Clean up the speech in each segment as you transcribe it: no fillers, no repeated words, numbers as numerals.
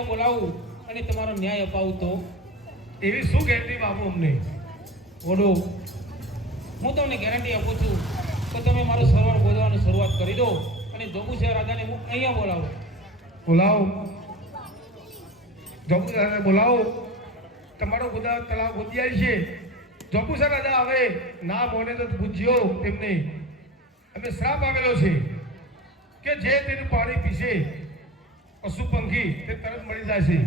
અહીંયા બોલાવું અને તમારો ન્યાય અપાવું તો એવી શું ગેરંટી બાપુ અમને? ઓડો હું તમને ગેરંટી આપું છું કે તમે મારો સરોવર બોલવાની શરૂઆત કરી દો અને જંબુસર રાજાને હું અહીંયા બોલાવું. બોલાવો, જંબુસર બોલાવો. તમારો ખુદા તળાવ ગોતી આવી છે. જંબુસર રાજા આવે ના મોને તો પૂછ્યો તેમને અમે શ્રાપ આવેલો છે કે જે તેનું પાણી પીશે પશુ પંખી તે તરત મળી જાય છે.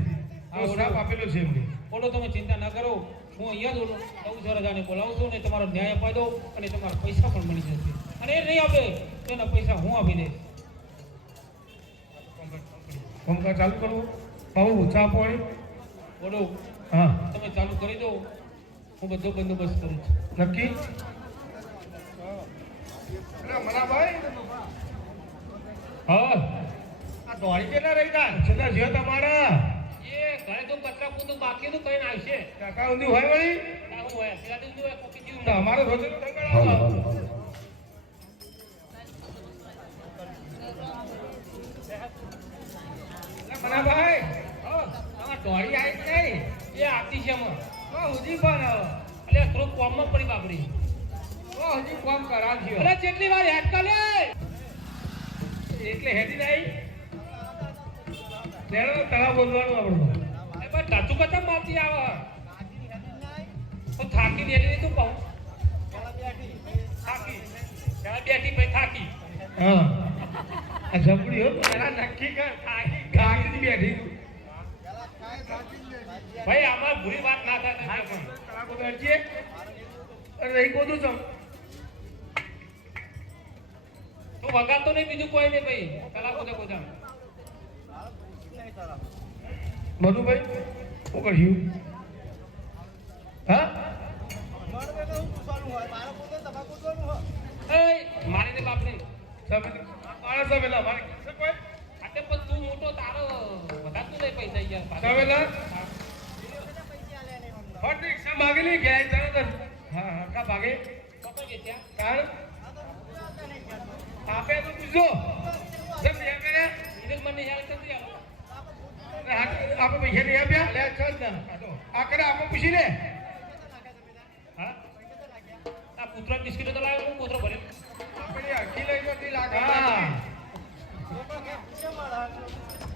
આ શ્રાપ આપેલો છે એમને. ઓડો તમે ચિંતા ના કરો, હું અહીંયા જ જંબુસર રાજાને બોલાવું છું અને તમારો ન્યાય અપાઈ દો અને તમારા પૈસા પણ મળી જશે. અને એ નહીં આપે એના પૈસા હું આપી દઈશ. કામકાજ ચાલુ કરવું બાબુ ચા પાણી. ઓડો હા તમે ચાલુ કરી દો, હું બધો બંદોબસ્ત કરું છું. નક્કી. મનાભાઈ હા આ દોડી કેટલા રહી ગયા છતાં જ્યો તમારા એ ઘરે તો કચરા પૂતું બાકી તો કઈ આવશે. કાકા ઊંધી હોય વળી હું હોય પેલા તો કોકી જીવ તો અમારો રોજ મનાભાઈ તમાર દોડી આવી કે નહીં એ આપતી છે એમાં હજી પણ એટલે થોડું કોમમાં પડી બાપડી હજી કામ કરાવજો અરે કેટલી વાર હેડ કરે એટલે હેડી નહીં તેનો તળાવ બોલવાનું આપણું એ પણ ટાચું કતા મારતી આવે તો થાકી દેલી તું કહું થાકી પેલા બેઠી પછી થાકી હા આ ઝપડી હો પેલા નક્કી કર થાકી ગાડી બેઠી ભાઈ આમાં ભૂરી વાત ના થાય પણ તળાવ બોલવાજીએ અરે રહી કોદું છો તું વગાડતો નહીં બીજું કોઈ નહીં ભાઈ પેલા કોદે કોદા મધુભાઈ શું કર્યું હા એ મારી દે બાપને મારા સવેલા મારે કોઈ આતે પણ તું મોટો તારો વધારતું નહીં પૈસા યાર સવેલા ફટ રિક્ષા માગેલી ગયા તરત હા હા કા ભાગે કતો કે ત્યાં કારણ આપે તો પૂછો જમ એ મેરે ઇને મને યાર કરતી આવો આપણે પૈસા નહીં આપ્યા લે ચાલ ના આકડા આપણે પૂછી લે હા આ પુત્ર બિસ્કિટ તો લાવ્યો હું પુત્ર ભરે આપણે આખી લઈ જતી લાગે હા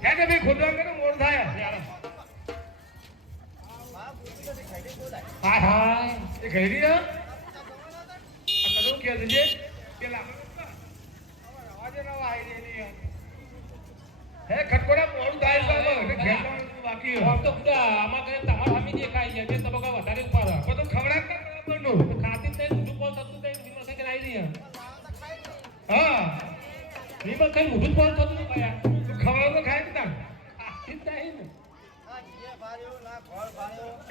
હે કે ભાઈ ખોદવા કરે મોડ થાય હાય હાય એ ઘેરી ના આ કદું કે છે પેલા આજે ના આવી રેલી હે ખટકોડા મોડું થાય તો ઘેરવાનું બાકી આમ તો બધા આમાં કઈ તમાર સામી દેખાય છે તે તબકા વધારે ઉપર બધું ખવડાવતા બરાબરનું ખાતી તે ઊંધું બોલ થતું તે વિમલ કઈ આવી રહી હા વિમલ કઈ ઊંધું બોલ થતું નહીં ભાઈ તું ખવડાવ તો ખાય તા ખાતી જ નહીં ને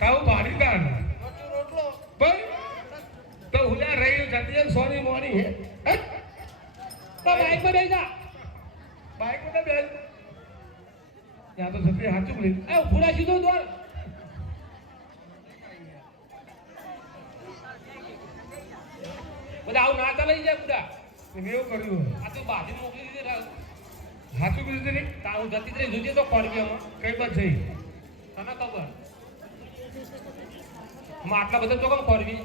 ખાવું ભારી તા ભાઈ તો હુલા રહી જતી સોની મોની હે તો બાઈક પર બેસી જા બાઈક પર બેસ યા તો જતી હાચું બોલી એ ઉભુરા સીધો દોડ બધા આવું ના ચાલે જાય બધા મેં એવું કર્યું આ તો બાજુ મોકલી દીધી હાચું બોલી નહીં તારું જતી જ રહી જોજે તો કોડવીમાં કઈ બાત થઈ તને ખબર માં આટલા બધા તો કેમ કોડવી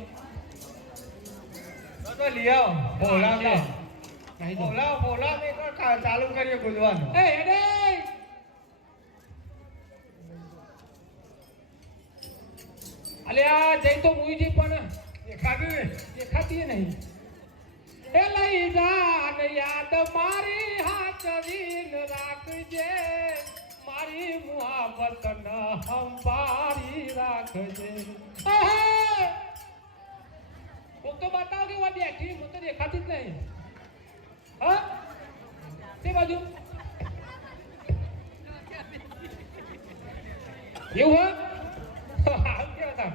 તો લઈ આવો બોલા નહીં તો બોલા ને તો ચાલુ કરીએ બોલવાનું એ હેડે અલે આ જઈ તો મુઈજી પણ દેખાતું ને દેખાતી નહીં એ લઈ જા ને યાદ મારી હાચવીન રાખજે મારી મુહાબત ન હંભારી રાખજે કોક તો બતાવ કે વા બેઠી મને તો દેખાતી જ નહીં હા તે બાજુ એવું હા આમ કેવા હતા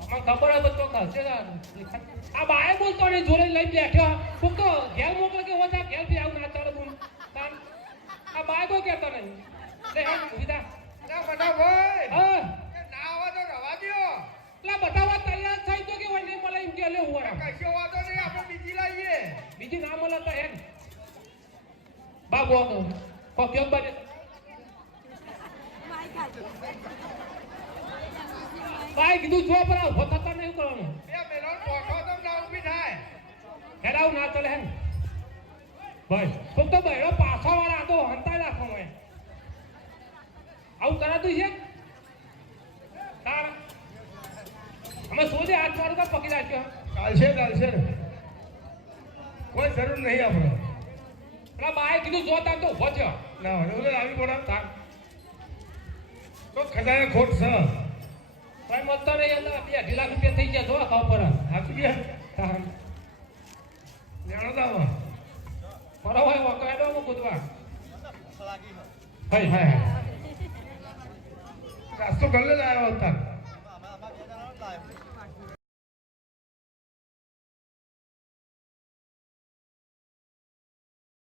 આમાં ખબર હોય તો હશે આ બાય બોલતો ને જોડે લઈને બેઠ્યો કોક તો ઘેર મોકલે કે હોતા ઘેર થી આવું ના ચાલે બોલ આ બાય કોઈ કહેતો નહીં લે હે વિદા ના બટા ભાઈ હા ના આવા તો રવા દ્યો લા બતાવા તૈયાર થઈ તો કે હોય નહીં મળે એમ કે લે હું કશો વાતો નહીં આપણે બીજી લાવીએ બીજી ના મળે તો હે બાબો પગ બને ભાઈ કીધું જો પર ઉભો થતા નહીં કરવાનું બે મેલો પોઠો તો ના ઊભી થાય હેરાવ ના ચાલે હે ને ભાઈ ફક્ત બહેરો પાછા વાળા તો હંતા રાખો હોય આવું કરાતું છે તાર અમે સોજે હાથ વાળું કા પકડી રાખ્યો ચાલશે ને કોઈ જરૂર નહીં આપણે પેલા બાએ કીધું જો તાર તો ઉભો થયો ના હવે ઓલે આવી પડે તાર તો ખજાને ખોટ છે કોઈ મળતો નહીં એટલે 2.5 લાખ રૂપિયા થઈ ગયા જો ખાવ પર હાચું ગયા તાર લેણો દાવા બરો હોય વકાયદો માં કૂદવા હાય હાય રાસ્તો ગલ્લે લાવ્યો હતા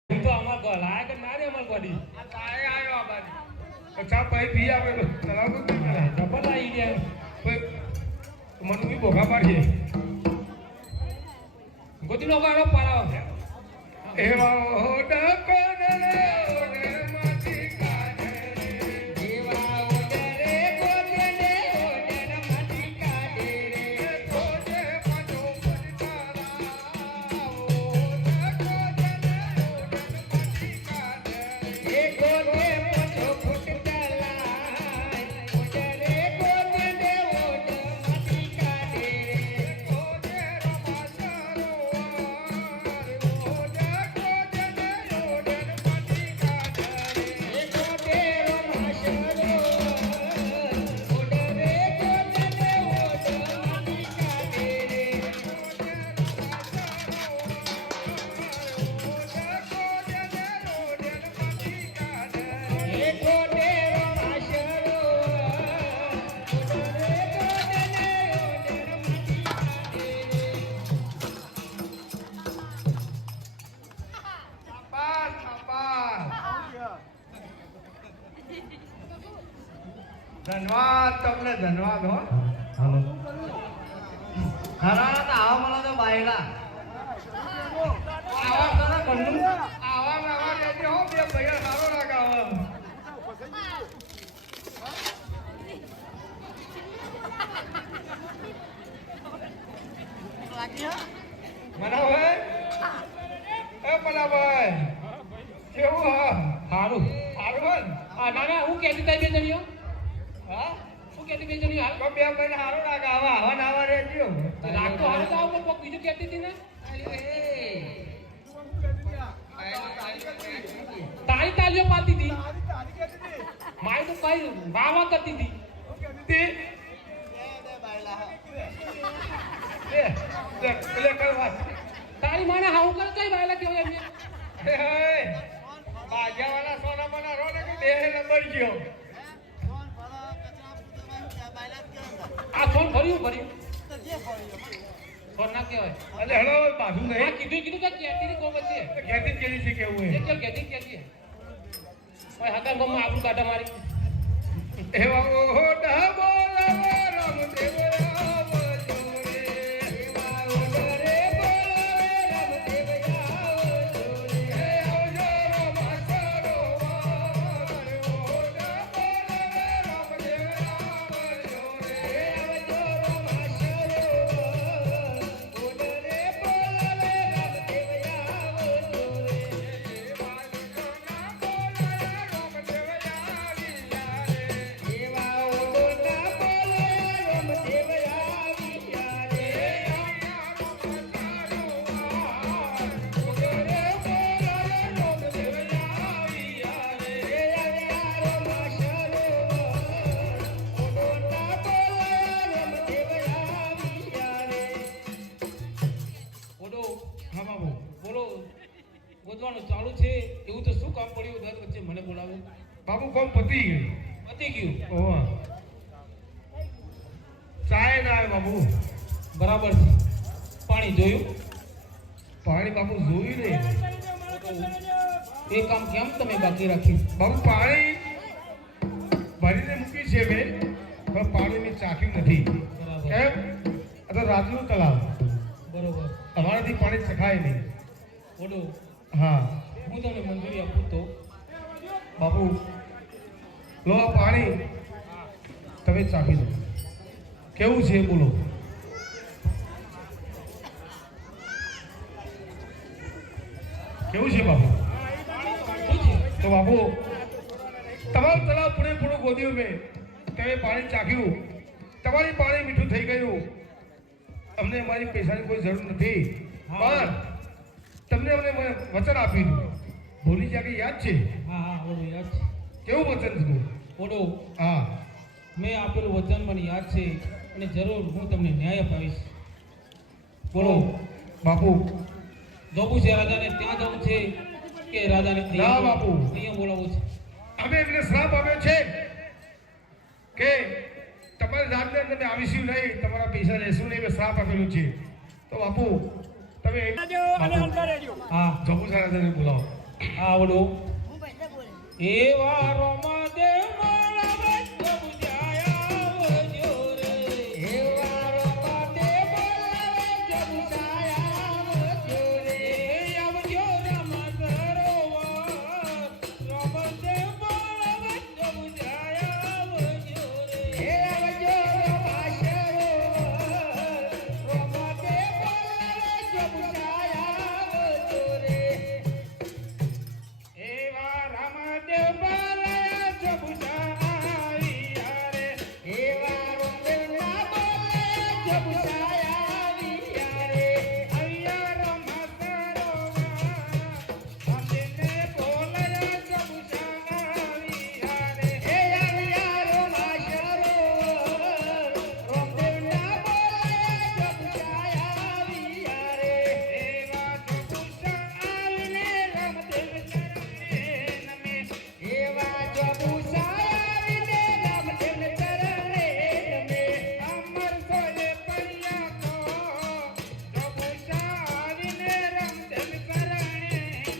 તો અમાર ગો લાયક ના રે અમાર ગોડી આ લાય આવ્યો આ બાજુ ચા પાઈ પી આપણે તલાવ તો નહીં ડબલ આવી ગયા કોઈ મને બી ભોગા પાડીએ ગોતી નો ગાડો પારાવ એવા ડકો ને ધન્યવાદ તમને ધન્યવાદ હો હાલો ખરા તો આવા મળે તો બાયલા આવા સારા કંડું આવા રહેજો હો બે ભૈયા સારો લાગે આવા મનાભાઈ એ મનાભાઈ કેવું હા હારું હારું આ નાના હું કહેતી તઈ બે જણીઓ હા શું કહેતી બે જણીઓ હાલ તો બે મહિને સારો લાગે આવા આવા રહેજો રાખતો હારું તો આવું પણ બીજું કહેતી હતી ને તારી તાલીઓ પાતી હતી મારી તો કઈ વાવા કરતી હતી તે લે કરવા તારી માને હાઉ કર કઈ વાયલા કેવો એમ બાજાવાળા સોના મના રો ને બે નંબર ગયો આ ફોન ભર્યું ફોન ના કહેવાય અલે હેડો બાજુ આ નહીં કીધું કે કહેતી ની કોમ છે ખેતી કેલી છે કેવું એ કે કહેતી ઓય હકા ગમમાં આપણું કાઢા મારી એવા ઓહો ડબો રામ દેવ રામ જોરે એવા ઓહો રે બોલે રામ દેવ રામ જોરે હે આવજો રામ સરો વાર ઓહો ડબો રામ દેવ રામ જોરે આવજો રામ સરો ઓહો રે બોલે રામ દેવ રામ જોરે એવા ના બોલે રામ દેવ એવા ઓડો ના બોલે રામ દેવ આવી યારે ઓડો હા બાબુ બોલો ગોતવાનું ચાલુ છે એવું તો શું કામ પડ્યું દર વચ્ચે મને બોલાવ્યું બાબુ કોમ પતી ગયું પતી ગયું ઓવા ચાય ના આવે બાબુ બરાબર છે પાણી જોયું પાણી બાબુ જોયું ને એ કામ કેમ તમે બાકી રાખ્યું બાબુ પાણી ભરીને મૂકી છે મેં પણ પાણીની ચાખ્યું નથી બરાબર કેમ આ તો રાતનું તળાવ બરોબર અમારાથી પાણી ચખાય નહીં ઓડો હા હું તમને મંજૂરી આપું તો બાપુ લો આ પાણી તમે ચાખી દો કેવું છે બોલો કેવું છે બાપુ શું છે? તો બાપુ તમારું તળાવ પૂરેપૂરું ગોદ્યું મેં તમે પાણી ચાખ્યું તમારી પાણી મીઠું થઈ ગયું અમને અમારી પૈસાની કોઈ જરૂર નથી પણ તમને અમને વચન આપ્યું હતું ભૂલી ગયા કે યાદ છે હા હા ઓડો યાદ છે. કેવું વચન હતું ઓડો હા મેં આપેલું વચન મને યાદ છે અને જરૂર હું તમને ન્યાય અપાવીશ. બોલો બાપુ જવું છે રાજાને ત્યાં જવું છે કે રાજાને ના બાપુ. અહીંયા બોલાવવું છે? અમે એમને શ્રાપ આપ્યો છે કે તમારી રાજને અંદર અમે આવીશું નહીં તમારા પૈસા લેશું નહીં મેં શ્રાપ આપેલું છે તો બાપુ તમે હા જબુ સારા બોલાવો હા ઓડો એવા રોમાદેવ મારા વચ્ચે બુજાયા વજો રે. એવા રોમાદેવ મારા વચ્ચે બુજાયા વજો રે. આવજો રમા સરોવર. રોમાદેવ મારા વચ્ચે બુજાયા વજો રે. આવજો રમા સરોવર. રોમાદેવ મારા વચ્ચે બુજાયા વજો રે. એવા રામદેવ બાલા જબુસા આવ્યા રે. એવા રામદેવના બાલા જબુસા આવ્યા રે. અહીંયા રમા સરોવર. અમને બોલાયા જબુસા આવ્યા રે. એ આવ્યા રમા સરોવર. રામદેવના બોલાયા જબુસા આવ્યા રે. એવા જબુસા આવીને રામદેવ એવા જબુસા આવીને રામદેવને ચરણે નમે. અમર સોલે પડ્યા તો જબુસા આવીને રામદેવને ચરણે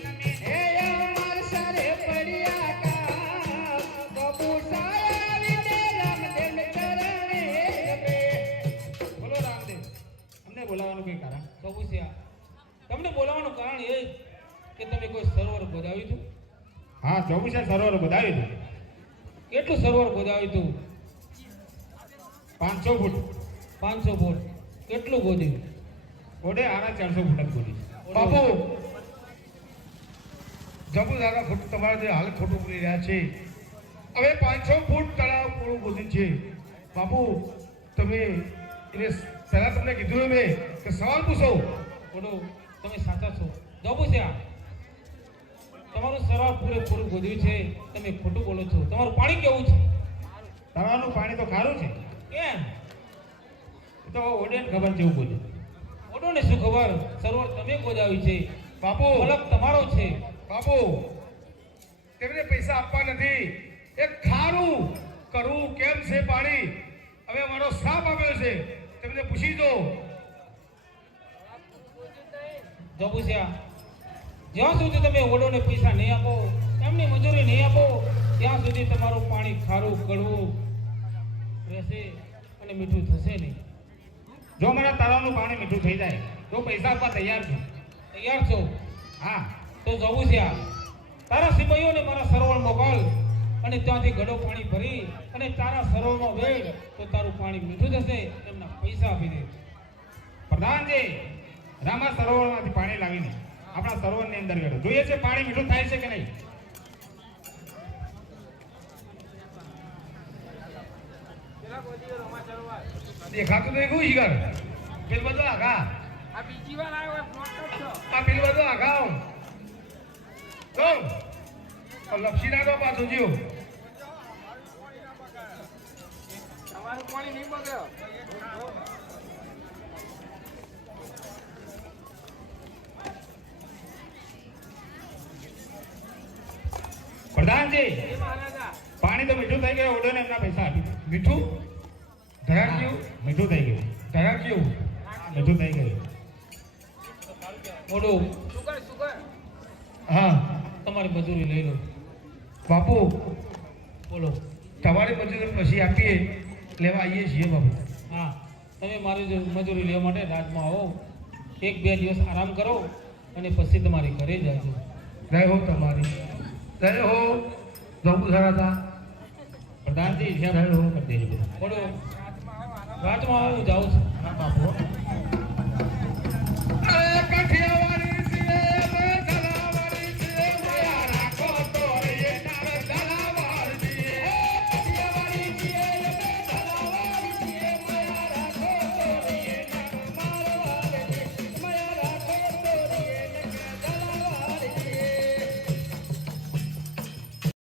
નમે. હે અમર સરે પડ્યા કા જબુસા આવીને રામદેવને ચરણે નમે. બોલો રામદેવ અમને બોલાવવાનું કઈ કારણ? જબુસા તમને બોલાવવાનું કારણ એ કે તમે કોઈ સરોવર ગોદાવ્યું હતું? હા ચોવીસે સરોવર બધાવ્યું હતું કેટલું સરોવર ગોદાવ્યું હતું? 500 ફૂટ 500 ફૂટ. કેટલું ગોદ્યું? ઓડે આના 400 ફૂટ જ બોલી બાપુ જબુ દાદા ખોટું તમારે જે હાલ ખોટું બોલી રહ્યા છે હવે 500 ફૂટ તળાવ પૂરું ગોદ્યું છે બાપુ તમે એને પહેલા તમને કીધું એમ કે સવાલ પૂછો બોલો તમે સાચા છો? જબુસા તમારું સરોવર પૂરેપૂરું ગોદ્યું છે, તમે ખોટું બોલો છો. તમારું પાણી કેવું છે? તળાવનું પાણી તો ખારું છે કેમ? એ તો ઓડે ને ખબર જેવું બોલ્યું ઓડોને શું ખબર? સરોવર તમે ગોદાવ્યું છે, બાપુ મતલબ તમારો છે. બાપુ તેમને પૈસા આપવા નથી એક ખારું કરવું કેમ છે પાણી હવે મારો શ્રાપ આપ્યો છે તેમને પૂછી દો જબુસા જ્યાં સુધી તમે ઓડોને પૈસા નહીં આપો, એમની મજૂરી નહીં આપો, ત્યાં સુધી તમારું પાણી ખારું કડવું રહેશે અને મીઠું થશે નહીં. જો મારા તળાવનું પાણી મીઠું થઈ જાય તો પૈસા આપવા તૈયાર છું તૈયાર છો? હા તો જબુસા તારા સિપાહીઓને મારા સરોવર મોકલ અને ત્યાંથી ઘડો પાણી ભરી અને તારા સરોવરમાં વેડ તો તારું પાણી મીઠું થશે. એમના પૈસા આપી દે. પ્રધાનજી રામા સરોવરમાંથી પાણી લાવીને આપણા સરોવરની અંદર ગયો જોઈએ છે પાણી મીઠું થાય છે કે નહીં દેખાતું તો એવું શિકાર પેલ બધો આઘા આ બીજી વાર આવ્યો છો. આ પેલ બધો આઘા તો લપસી નાખો પાછું જીવ તમારું પાણી નહીં બગડ્યો. પ્રધાનજી એ મહારાજા પાણી તો મીઠું થઈ ગયું ઓડોને એમના પૈસા આપી દો મીઠું ધરાક કેવું મીઠું થઈ ગયું ધરાક કેવું મીઠું થઈ ગયું મોડું હા તમારી મજૂરી લઈ લો. બાપુ બોલો. તમારી મજૂરી પછી આપીએ લેવા આવીએ છીએ બાપુ હા તમે મારી મજૂરી લેવા માટે રાજમાં આવો, 1-2 દિવસ આરામ કરો અને પછી તમારી ઘરે જાજો. જય હો તમારી જય હો જોબુસરા હતા પ્રધાનજી હિસાબ કરી દેજો બધું. થોડું વાતમાં હું જાઉં છું